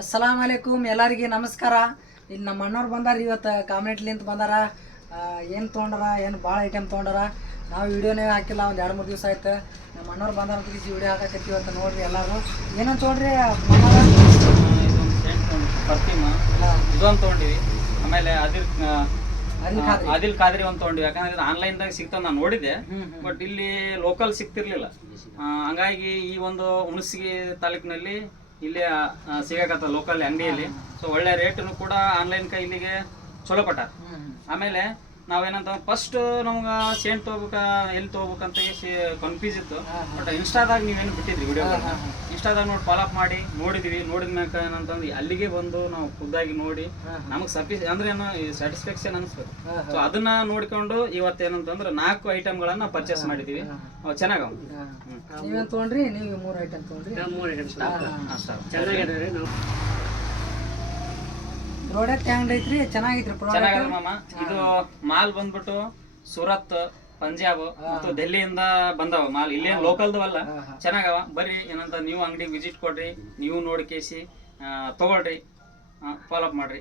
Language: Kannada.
ಅಸ್ಸಲಾಮ್ ಅಲೈಕುಮ್ ಎಲ್ಲರಿಗೆ ನಮಸ್ಕಾರ. ಇಲ್ಲಿ ನಮ್ಮ ಅಣ್ಣವ್ರು ಬಂದಾರ ಇವತ್ತು ಕಾಮಿನೆಟ್ಲಿಂತ ಬಂದಾರ. ಏನು ತೊಗೊಂಡಾರ, ಏನು ಭಾಳ ಐಟಮ್ ತೊಗೊಂಡಾರ. ನಾವು ವಿಡಿಯೋನೇ ಹಾಕಿಲ್ಲ, ಒಂದು 2-3 ದಿವಸ ಆಯ್ತು. ನಮ್ಮ ಅಣ್ಣವ್ರು ಬಂದಾರ ಅಂತ ವಿಡಿಯೋ ಹಾಕಕತ್ತೀವಿ ಇವತ್ತು. ನೋಡ್ರಿ ಎಲ್ಲರೂ ಏನಂತ ತೊಗೊಂಡ್ರಿ. ಇದೊಂದು ತೊಗೊಂಡಿವಿ. ಆಮೇಲೆ ಆದಿಲ್ ಖಾದ್ರಿ ಒಂದು ತೊಗೊಂಡಿವಿ. ಯಾಕಂದ್ರೆ ಆನ್ಲೈನ್ದಾಗ ಸಿಗ್ತಾವ ನಾನು ನೋಡಿದೆ, ಬಟ್ ಇಲ್ಲಿ ಲೋಕಲ್ ಸಿಗ್ತಿರ್ಲಿಲ್ಲ. ಹಂಗಾಗಿ ಈ ಒಂದು ಹುಣಸಗಿ ತಾಲೂಕಿನಲ್ಲಿ ಇಲ್ಲಿ ಸಿಗಕತ್ತ ಲೋಕಲ್ ಅಂಗಡಿಯಲ್ಲಿ. ಸೊ ಒಳ್ಳೆ ರೇಟ್ನು ಕೂಡ ಆನ್ಲೈನ್ ಇಲ್ಲಿಗೆ ಚಲೋ ಪಟ್ಟ. ಆಮೇಲೆ ನಾವೇನಂತ ಫಸ್ಟ್ ನಮ್ಗೆ ಸೇಂಟ್ ತೊಗೋಬೇಕ ಎಲ್ಲಿ ತೊಗೋಬೇಕಂತ ಕನ್ಫ್ಯೂಸ್ ಇತ್ತು. ಬಟ್ ಇನ್ಸ್ಟಾದಾಗ ನೀವೇನು ಬಿಟ್ಟಿದ್ರಿ ವಿಡಿಯೋ, ಇನ್ಸ್ಟಾದಾಗ ನೋಡಿ ಫಾಲೋ ಅಪ್ ಮಾಡಿ ನೋಡಿದ್ವಿ. ನೋಡಿದ ಮ್ಯಾಕ ಏನಂತಂದ್ರೆ ಅಲ್ಲಿಗೆ ಬಂದು ನಾವು ಖುದ್ದಾಗಿ ನೋಡಿ ನಮಗೆ ಅಂದ್ರೆ ಏನೋ ಸ್ಯಾಟಿಸ್ಫ್ಯಾಕ್ಷನ್ ಅನಿಸ್ಬೇಕು. ಸೊ ಅದನ್ನ ನೋಡ್ಕೊಂಡು ಇವತ್ತೇನಂತಂದ್ರೆ 4 ಐಟಮ್ಗಳನ್ನ ಪರ್ಚೇಸ್ ಮಾಡಿದೀವಿ. ಚೆನ್ನಾಗವ. ನೀವೇನು ತೊಗೊಂಡ್ರಿ? ನೀವು 3 ಐಟಮ್ ತೊಗೊಂಡ್ರಿ. 3 ಐಟಮ್ ಚೆನ್ನಾಗಿದೆ. ಪ್ರಾಡಕ್ಟ್ ಹೆಂಗೈತ್ರಿ? ಚೆನ್ನಾಗೈತ್ರಿ ಚೆನ್ನಾಗದ ಮಾಮ. ಇದು ಮಾಲ್ ಬಂದ್ಬಿಟ್ಟು ಸೂರತ್, ಪಂಜಾಬ್ ಮತ್ತು ಡೆಲ್ಲಿಯಿಂದ ಬಂದವ ಮಾಲ್. ಇಲ್ಲೇನು ಲೋಕಲ್ದವಲ್ಲ, ಚೆನ್ನಾಗವ. ಬರ್ರಿ ಏನಂತ ನೀವು ಅಂಗಡಿಗೆ ವಿಸಿಟ್ ಕೊಡ್ರಿ, ನೀವು ನೋಡಿ ಕೇಸಿ ತಗೊಳ್ರಿ, ಫಾಲೋ ಅಪ್ ಮಾಡ್ರಿ.